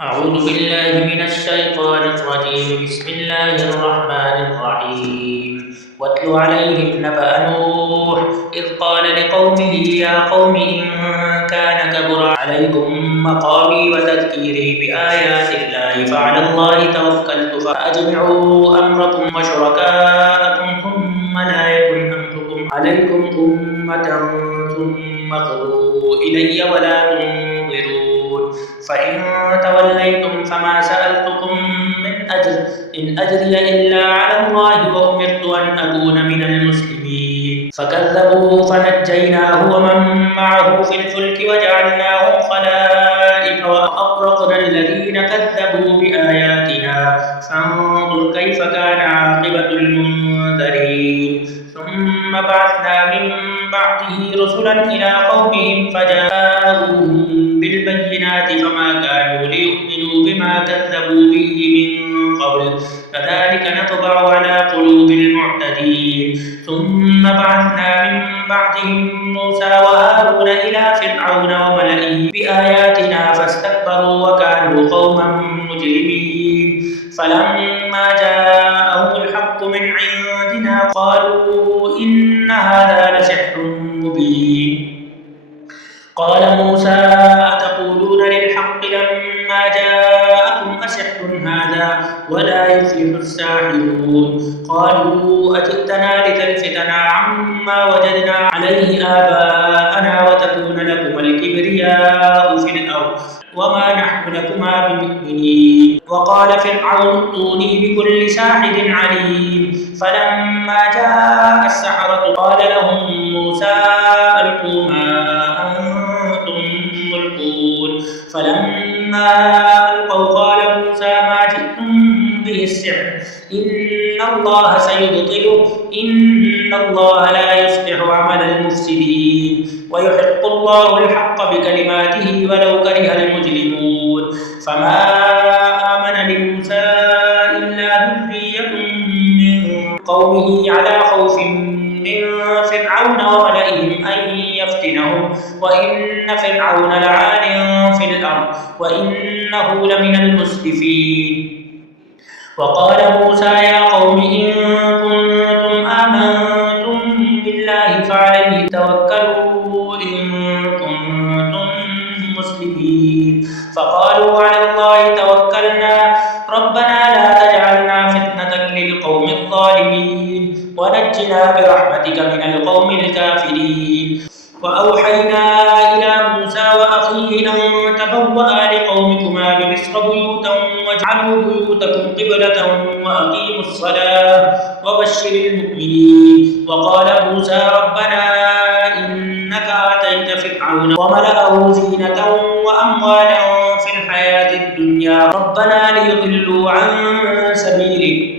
أعوذ بالله من الشيطان الرجيم بسم الله الرحمن الرحيم واتل عليهم نبأ نوح إذ قال لقومه يا قوم إن كان كبر عليكم مقامي وتذكيري بآيات الله فعلى الله توكلت فأجمعوا أمركم وشركاءكم ثم لا يكن أمركم عليكم أمة ثم قضوا إلي ولا تنظرون فإن توليتم فما سألتكم من أجر إن أجري إلا على الله وأمرت أن أكون من المسلمين فكذبوه فنجيناه ومن معه في الفلك وجعلناهم خلائف وأغرقنا الذين كذبوا بآياتنا فانظر كيف كان عاقبة المنذرين ثم بعثنا من بعده رسلا إلى قومهم فجاءوهم بالبينات فما كانوا ليؤمنوا بما كذبوا به من قبل كذلك نطبع على قلوب المعتدين ثم بعثنا من بعدهم موسى وهارون إلى فرعون وملئه بآياتنا فاستكبروا وكانوا قوما مجرمين فلما جاءهم الحق من عندنا قالوا إن هذا لسحر مبين قال موسى أتقولون للحق لما جاءكم أسحر هذا ولا يفلح الساحرون قالوا أجئتنا لتلفتنا عما وجدنا عليه آباءنا وتكون لكما الكبرياء في الأرض وما نحن لكما بمؤمنين وقال فرعون ائتوني بكل ساحر عليم فلما جاء السحرة قال لهم موسى ألقوا ما فلما ألقوا قال موسى ما جئتم به السحر إن الله سيبطله إن الله لا يصلح عمل المفسدين ويحق الله الحق بكلماته ولو كره المجرمون فما آمن لموسى إلا ذرية من قومه على خوف من فرعون وملئهم أن يفتنهم وإن فرعون لعال في الأرض وإنه لمن المسرفين وقال موسى يا قوم إن كنتم آمنتم بالله فعليه توكلوا إن كنتم مسلمين فقالوا على الله توكلنا ربنا لا تجعلنا فتنة للقوم الظالمين ونجنا برحمتك من القوم الكافرين وأوحينا إلى موسى وأخيه أن تبوأ لقومكما بمصر بيوتا واجعلوا بيوتكم قبلة وأقيموا الصلاة وبشر المؤمنين وقال موسى ربنا إنك آتيت فرعون وملأه زينة وأموالا في الحياة الدنيا ربنا ليضلوا عن سبيلك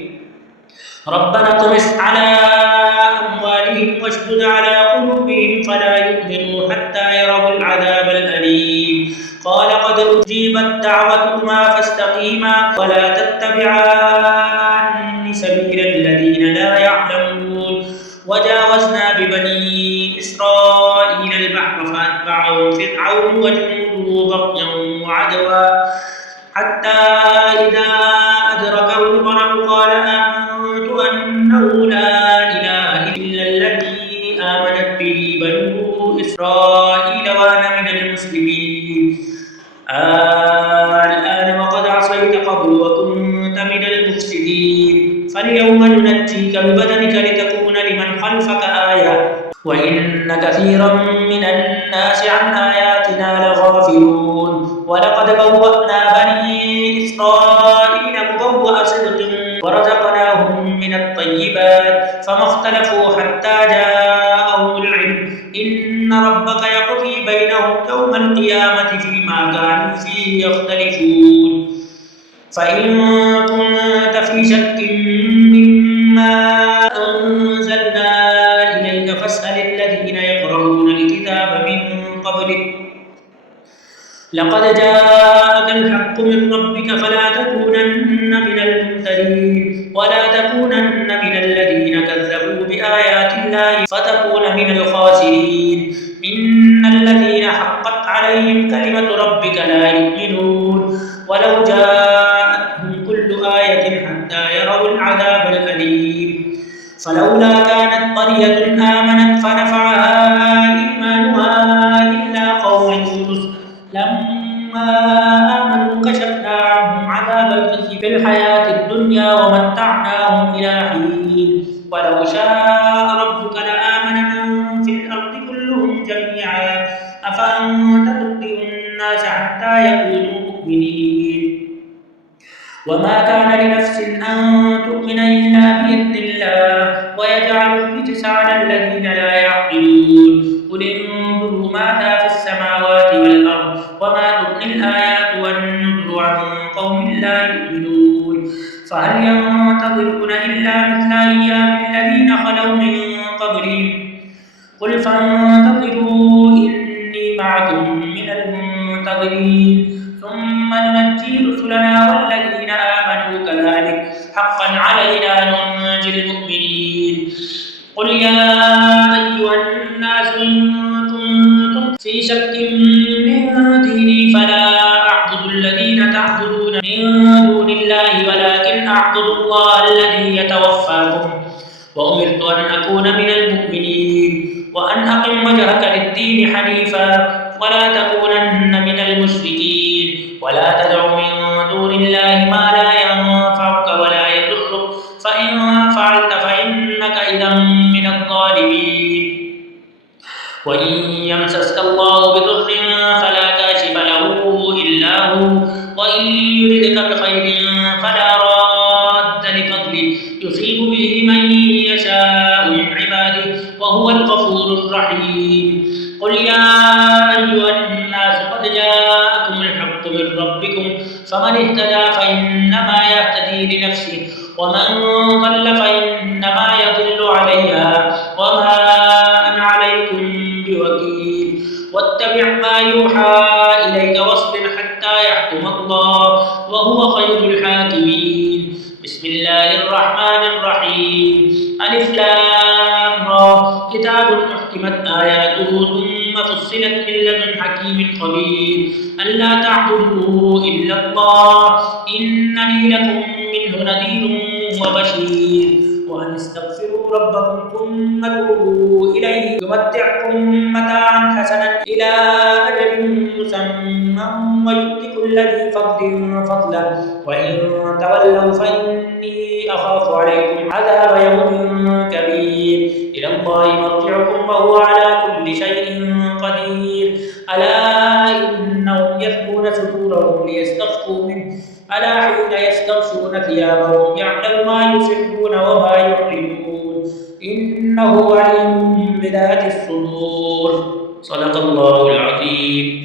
ربنا اطمس على أموالهم واشدد على قلوبهم فلا يؤمنوا حتى يروا العذاب الأليم قال قد أجيبت دعوتكما فاستقيما ولا تتبعان سبيل الذين لا يعلمون وجاوزنا ببني إسرائيل البحر فأتبعهم فرعون وجنوده بغيا وعدوا حتى إذا أدركه الغرق قال آمنت أنه لا إله إلا الذي آمنت به بنو إسرائيل وأنا من المسلمين الآن وقد عصيت قبل وكنت من المفسدين فاليوم ننجيك ببدنك لتكون لمن خلفك آية وإن كثيرا من الناس عن آياتنا لغافلون ولقد بوأنا بني إسرائيل مبوأ صدق ورزقناهم من الطيبات فما اختلفوا حتى جاءهم العلم إن ربك يقضي بينهم يوم القيامة فيما كانوا فيه يختلفون فإن كنت في شك مما أنزلنا إليك فاسأل الذين يقرؤون الكتاب من قبلك لقد جاءك الحق من ربك فلا تكونن من الممترين ولا تكونن من الذين كذبوا بآيات الله فتكون من الخاسرين إن الذين حقت عليهم كلمة ربك لا يؤمنون ولا ولو جاءتهم كل آية حتى يروا العذاب الأليم فلولا كانت قرية آمنت فنفعها إيمانها إلا قوم يونس لما آمنوا كشفنا عنهم عذاب الخزي في الحياة الدنيا ومتعناهم إلى حين ولو شاء ربك لآمن من في الأرض كلهم جميعا أفأنت تكره الناس حتى يكونوا مؤمنين وما كان لنفس أن تؤمن إلا بإذن الله ويجعل الرجس على الذين لا يعقلون قل انظروا ماذا في السماوات والأرض وما تغني الآيات والنذر عن قوم لا يؤمنون فهل ينتظرون إلا مثل أيام الذين خلوا من قبلهم قل فانتظروا إني معكم من المنتظرين ثم ننجي رسلنا والذين آمنوا كذلك حقا علينا ننجي المؤمنين قل يا أيها الناس إن كنتم في شك من ديني فلا أعبد الذين تعبدون من دون الله ولكن أعبد الله الذي يتوفاكم وأمرت أن أكون من المؤمنين وأن أقم وجهك للدين حنيفا ولا تكونن من المشركين ولا تدع من دون الله ما لا ينفعك ولا يضرك فإن فعلت فإنك إذا من الظالمين وإن يمسسك الله بضر فلا كاشف له إلا هو وإن يردك بخير فلا راد لفضله يصيب به من يشاء من عباده وهو الغفور الرحيم قل يا أيها الناس قد جاءكم الحق من ربكم فمن اهتدى فإنما يهتدي لنفسه ومن ضل فإنما يضل عليها وما أنا عليكم بوكيل واتبع ما يوحى إليك واصبر حتى يحكم الله وهو خير الحاكمين بسم الله الرحمن الرحيم ألف لام را كتاب أحكمت آياته ثم فصلت من لدن حكيم خبير ألا تعبدوا إلا الله إنني لكم منه نذير وبشير وأن استغفروا ربكم ثم توبوا إليه يمتعكم متاعا حسنا إلى أجل مسمى ويؤت كل ذي فضل فضله وإن تولوا فإني أخاف عليكم عذاب يوم كبير إلى الله مرجعكم وهو على كل شيء قدير ألا إنهم يثبون صدورهم ليستخفوا منه ألا حين يستغشون ثيابهم يعلم ما يسرون وما يعلنون إنه عليم بذات الصدور صدق الله العظيم.